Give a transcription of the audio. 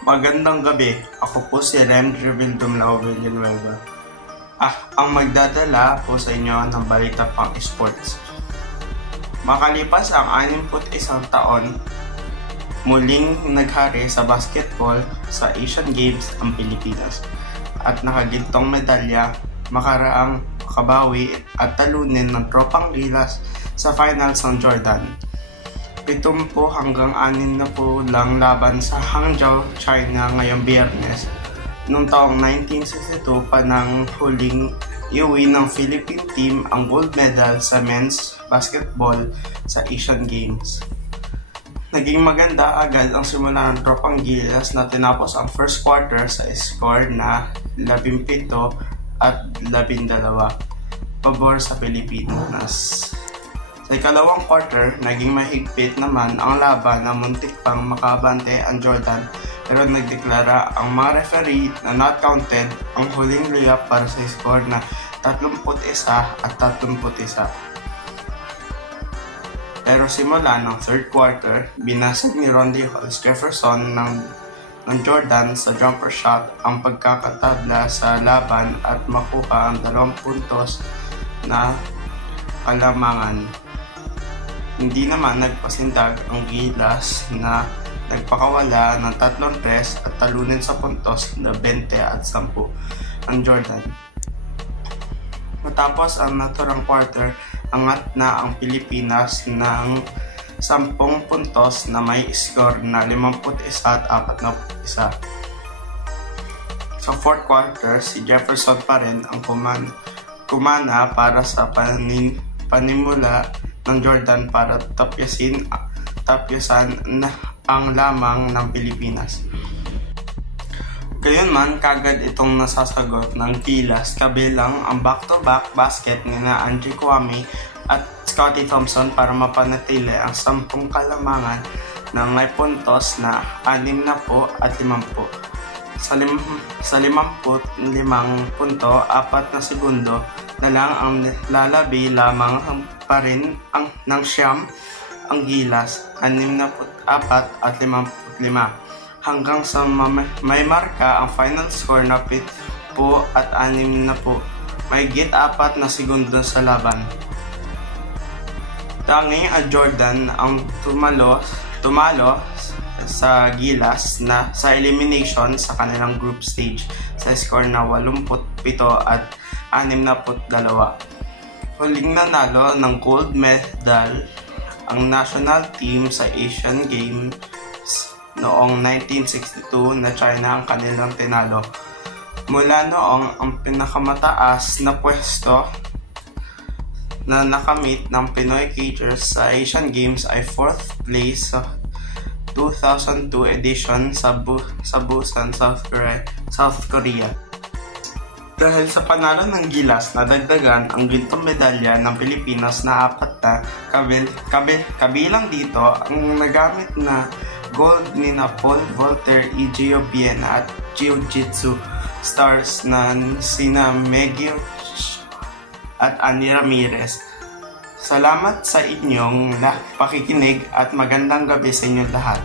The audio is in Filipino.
Magandang gabi, ako po si Rem Revildumlao Villanueva. Ang magdadala po sa inyo ng balita pang esports. Makalipas ang 61 taon, muling naghari sa basketball sa Asian Games ang Pilipinas at nakagintong medalya, makaraang makabawi at talunin ng Tropang Gilas sa finals ng Jordan. 7 hanggang 6 lang laban sa Hangzhou, China ngayong Biyernes. Noong taong 1962 pa nang huling iuwi ng Philippine team ang gold medal sa men's basketball sa Asian Games. Naging maganda agad ang simula ng Tropang Gilas na tinapos ang first quarter sa score na 17 at 12 pabor sa Pilipinas. Sa ikalawang quarter, naging mahigpit naman ang laban na muntik pang makabante ang Jordan pero nagdeklara ang mga referee na not counted ang huling layup para sa score na 31 at 31. Pero simula ng third quarter, binasag ni Rondy Hollis Jefferson ng Jordan sa jumper shot ang pagkakatabla sa laban at makuha ang 2 puntos na kalamangan. Hindi naman nagpasindag ang Gilas na nagpakawala ng 3 press at talunin sa puntos na 20 at 10 ang Jordan. Matapos ang naturang quarter, angat na ang Pilipinas ng 10 puntos na may score na 51 at 41. Sa fourth quarter, si Jefferson pa rin ang kumana para sa panimula ng Jordan para tapyasan ang lamang ng Pilipinas. Gayunman, kagad itong nasasagot ng Gilas kabilang ang back-to-back basket nina Angie Kwame at Scottie Thompson para mapanatili ang 10 kalamangan ng may puntos na 60 at 50. Sa 55 punto, 4 na segundo na lang ang lalabi lamang pa rin ng siyam ang Gilas, 64 at 55. Hanggang sa may marka ang final score na 7 at 60, may git 4 na segundo sa laban. Tanging ang Jordan ang tumalo sa Gilas na sa elimination sa kanilang group stage sa score na 87 at 62. Huling nanalo ng gold medal ang national team sa Asian Games noong 1962 na China ang kanilang tinalo. Mula noong ang pinakamataas na pwesto na nakamit ng Pinoy Cagers sa Asian Games ay 4th place sa 2002 edition sa Busan, South Korea. Dahil sa panalo ng Gilas, nadagdagan ang gintong medalya ng Pilipinas na 4 na kabilang dito ang nagamit na gold ni Paul Volter, Egeo Biena at Jiu-Jitsu stars na sina Meggy at Annie Ramirez. Salamat sa inyong pakikinig at magandang gabi sa inyong lahat.